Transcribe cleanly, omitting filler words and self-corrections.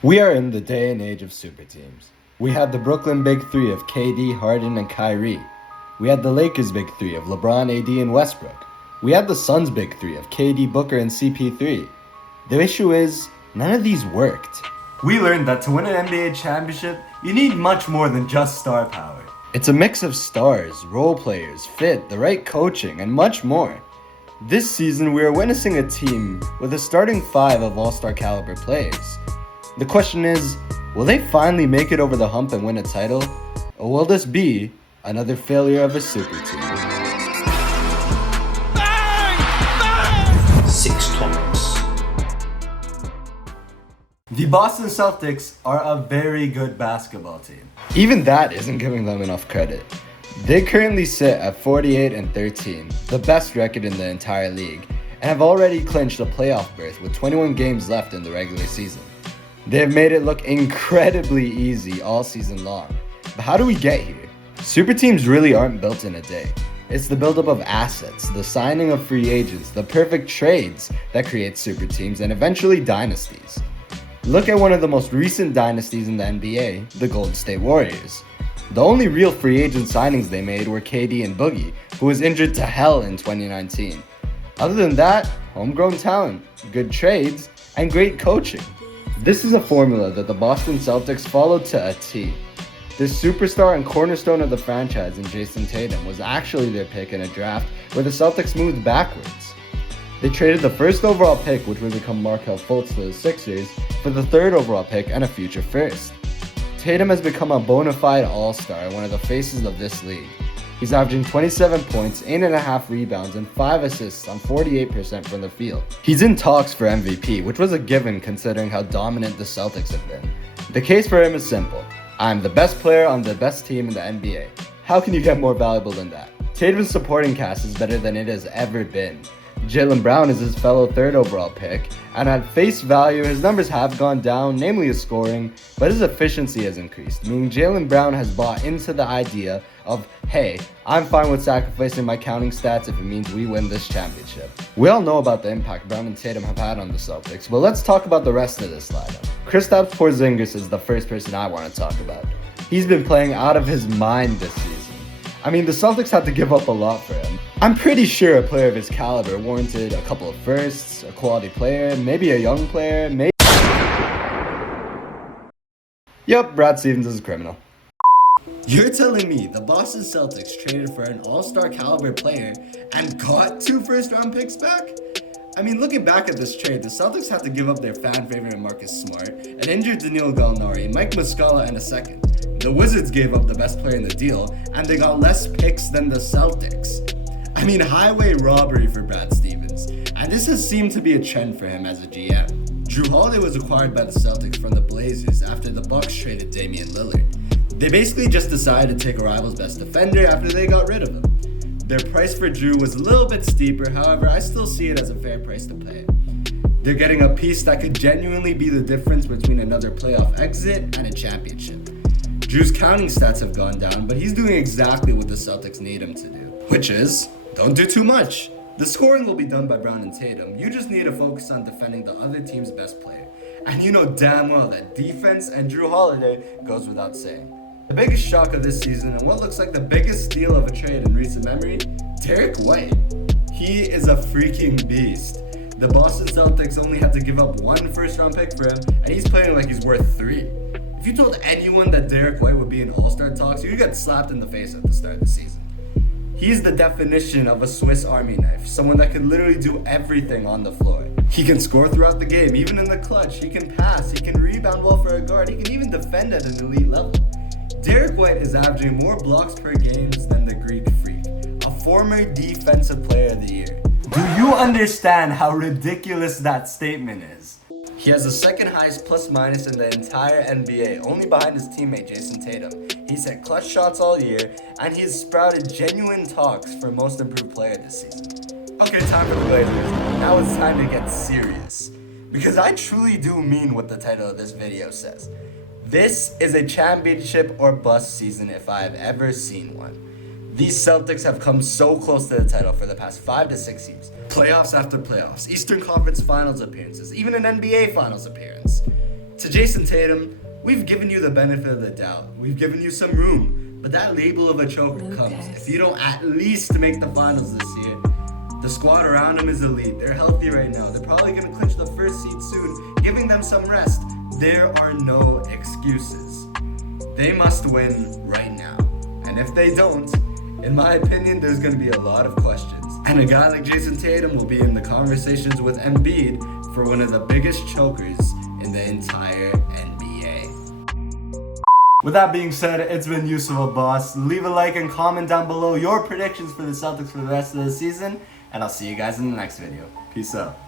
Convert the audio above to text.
We are in the day and age of super teams. We had the Brooklyn Big Three of KD, Harden, and Kyrie. We had the Lakers Big Three of LeBron, AD, and Westbrook. We had the Suns Big Three of KD, Booker, and CP3. The issue is, none of these worked. We learned that to win an NBA championship, you need much more than just star power. It's a mix of stars, role players, fit, the right coaching, and much more. This season, we are witnessing a team with a starting five of all-star caliber players. The question is, will they finally make it over the hump and win a title? Or will this be another failure of a super team? Six topics. The Boston Celtics are a very good basketball team. Even that isn't giving them enough credit. They currently sit at 48-13, the best record in the entire league, and have already clinched a playoff berth with 21 games left in the regular season. They have made it look incredibly easy all season long. But how do we get here? Super teams really aren't built in a day. It's the buildup of assets, the signing of free agents, the perfect trades that create super teams and eventually dynasties. Look at one of the most recent dynasties in the NBA, the Golden State Warriors. The only real free agent signings they made were KD and Boogie, who was injured to hell in 2019. Other than that, homegrown talent, good trades, and great coaching. This is a formula that the Boston Celtics followed to a T. This superstar and cornerstone of the franchise in Jason Tatum was actually their pick in a draft where the Celtics moved backwards. They traded the first overall pick, which would become Markelle Fultz to the Sixers, for the third overall pick and a future first. Tatum has become a bona fide all-star and one of the faces of this league. He's averaging 27 points, 8.5 rebounds, and 5 assists on 48% from the field. He's in talks for MVP, which was a given considering how dominant the Celtics have been. The case for him is simple. I'm the best player on the best team in the NBA. How can you get more valuable than that? Tatum's supporting cast is better than it has ever been. Jaylen Brown is his fellow third overall pick, and at face value, his numbers have gone down, namely his scoring, but his efficiency has increased, meaning Jaylen Brown has bought into the idea of, hey, I'm fine with sacrificing my counting stats if it means we win this championship. We all know about the impact Brown and Tatum have had on the Celtics, but let's talk about the rest of this lineup. Kristaps Porzingis is the first person I want to talk about. He's been playing out of his mind this season. I mean, the Celtics had to give up a lot for him. I'm pretty sure a player of his caliber warranted a couple of firsts, a quality player, maybe a young player, maybe... Yep, Brad Stevens is a criminal. You're telling me the Boston Celtics traded for an all-star caliber player and got 2 first-round picks back? I mean, looking back at this trade, the Celtics had to give up their fan favorite Marcus Smart, an injured Danilo Gallinari, Mike Muscala, and a second. The Wizards gave up the best player in the deal, and they got less picks than the Celtics. I mean, highway robbery for Brad Stevens, and this has seemed to be a trend for him as a GM. Drew Holiday was acquired by the Celtics from the Blazers after the Bucks traded Damian Lillard. They basically just decided to take a rival's best defender after they got rid of him. Their price for Drew was a little bit steeper, however, I still see it as a fair price to pay. They're getting a piece that could genuinely be the difference between another playoff exit and a championship. Drew's counting stats have gone down, but he's doing exactly what the Celtics need him to do, which is, don't do too much. The scoring will be done by Brown and Tatum. You just need to focus on defending the other team's best player. And you know damn well that defense and Drew Holiday goes without saying. The biggest shock of this season and what looks like the biggest steal of a trade in recent memory, Derek White. He is a freaking beast. The Boston Celtics only had to give up 1 first-round pick for him, and he's playing like he's worth 3. If you told anyone that Derek White would be in All-Star talks, you'd get slapped in the face at the start of the season. He's the definition of a Swiss Army knife, someone that can literally do everything on the floor. He can score throughout the game, even in the clutch. He can pass, he can rebound well for a guard, he can even defend at an elite level. Derek White is averaging more blocks per game than the Greek Freak, a former Defensive Player of the Year. Do you understand how ridiculous that statement is? He has the second highest plus-minus in the entire NBA, only behind his teammate Jason Tatum. He's hit clutch shots all year, and he's sprouted genuine talks for most improved player this season. Okay, time for the Blazers. Now it's time to get serious. Because I truly do mean what the title of this video says. This is a championship or bust season if I have ever seen one. These Celtics have come so close to the title for the past 5 to 6 years. Playoffs after playoffs, Eastern Conference Finals appearances, even an NBA Finals appearance. To To Jason Tatum, we've given you the benefit of the doubt. We've given you some room, but that label of a choker comes if you don't at least make the finals this year. The squad around him is elite. They're healthy right now. They're probably going to clinch the first seed soon, giving them some rest. There are no excuses. They must win right now. And if they don't, in my opinion, there's going to be a lot of questions. And a guy like Jason Tatum will be in the conversations with Embiid for one of the biggest chokers in the entire NBA. With that being said, it's been Yousuf, boss. Leave a like and comment down below your predictions for the Celtics for the rest of the season, and I'll see you guys in the next video. Peace out.